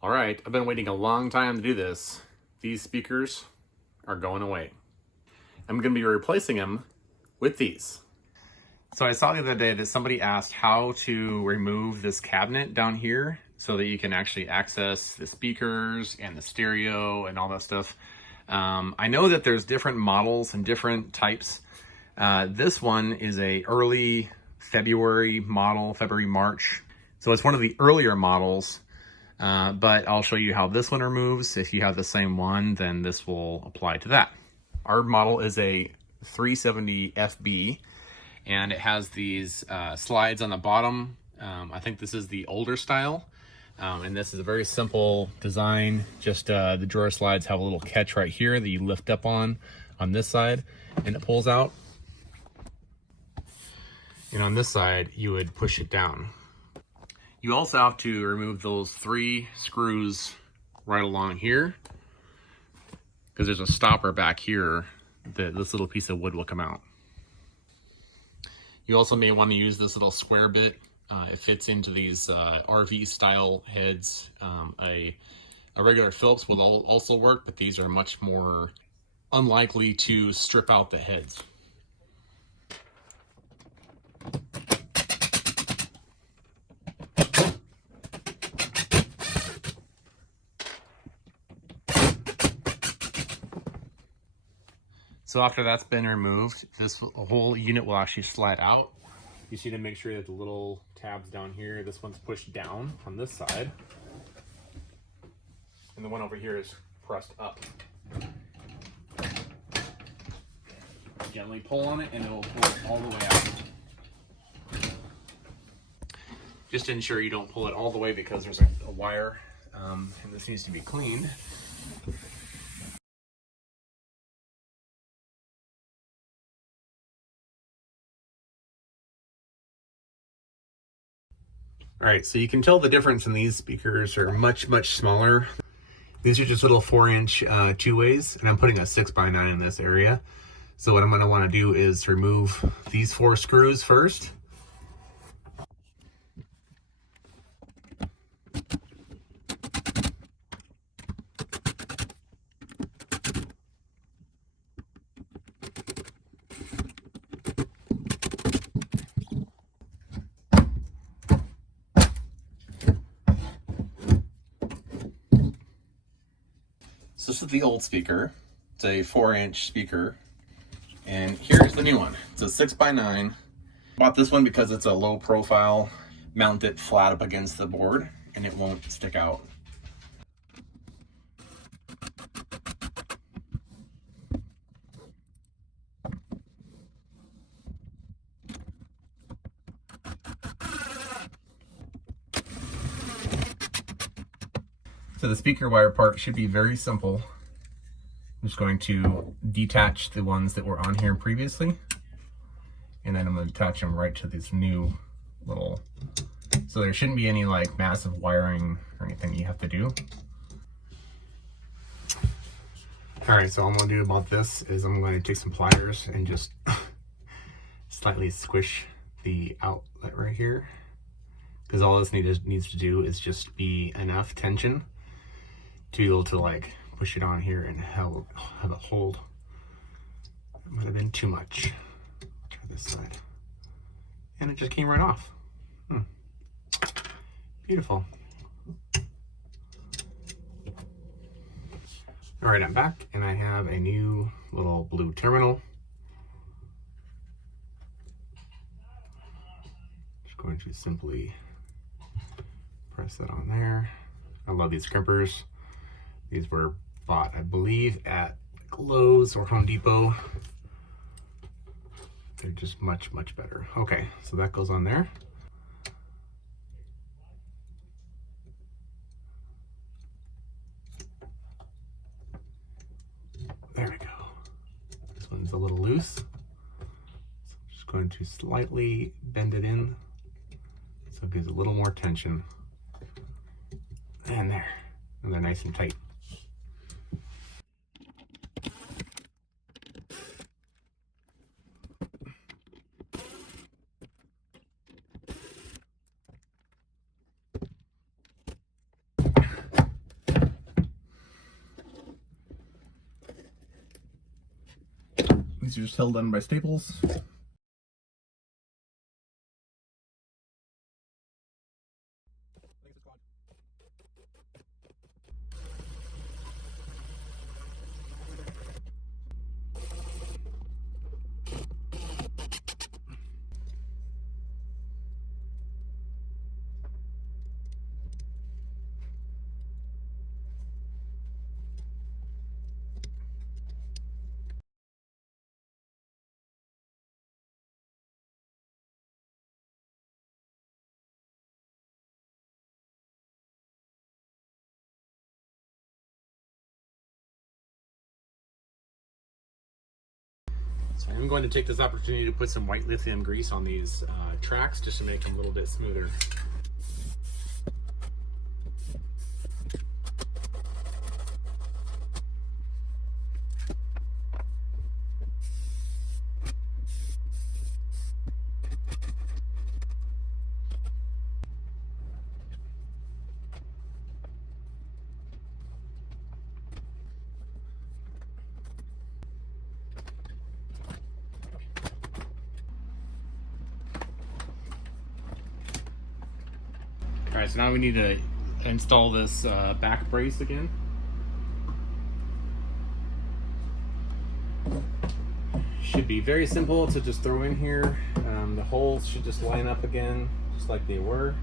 All right, I've been waiting a long time to do this. These speakers are going away. I'm going to be replacing them with these. So I saw the other day that somebody asked how to remove this cabinet down here so that you can actually access the speakers and the stereo and all that stuff. I know that there's different models and different types. This one is a early February model, February, March. So it's one of the earlier models. But I'll show you how this one removes. If you have the same one, then this will apply to that. Our model is a 370 FB, and it has these slides on the bottom. I think this is the older style, and this is a very simple design. Just the drawer slides have a little catch right here that you lift up on this side, and it pulls out. And on this side, you would push it down. You also have to remove those 3 screws right along here, because there's a stopper back here that this little piece of wood will come out. You also may want to use this little square bit. It fits into these RV style heads. A regular Phillips will also work, but these are much more unlikely to strip out the heads. So after that's been removed, this whole unit will actually slide out. You just need to make sure that the little tabs down here, this one's pushed down on this side, and the one over here is pressed up. Gently pull on it and it will pull it all the way out. Just ensure you don't pull it all the way because there's a wire, and this needs to be cleaned. All right, so you can tell the difference in these speakers are much, much smaller. These are just little 4-inch two-ways, and I'm putting a 6x9 in this area. So what I'm gonna wanna do is remove these 4 screws first. So this is the old speaker. It's a 4-inch speaker. And here's the new one. It's a 6x9. Bought this one because it's a low profile. Mount it flat up against the board and it won't stick out. So the speaker wire part should be very simple. I'm just going to detach the ones that were on here previously, and then I'm going to attach them right to this new little, so there shouldn't be any like massive wiring or anything you have to do. All right, so all I'm going to do about this is I'm going to take some pliers and just slightly squish the outlet right here, because all this needs to do is just be enough tension to be able to like push it on here and have it hold. It might have been too much. Try this side. And it just came right off. Beautiful. All right, I'm back and I have a new little blue terminal. Just going to simply press that on there. I love these crimpers. These were bought, I believe, at Lowe's or Home Depot. They're just much, much better. Okay, so that goes on there. There we go. This one's a little loose. So I'm just going to slightly bend it in so it gives a little more tension. And there. And they're nice and tight. These are just held on by staples. So I'm going to take this opportunity to put some white lithium grease on these tracks just to make them a little bit smoother. All right, so now we need to install this back brace again. Should be very simple to just throw in here. The holes should just line up again, just like they were.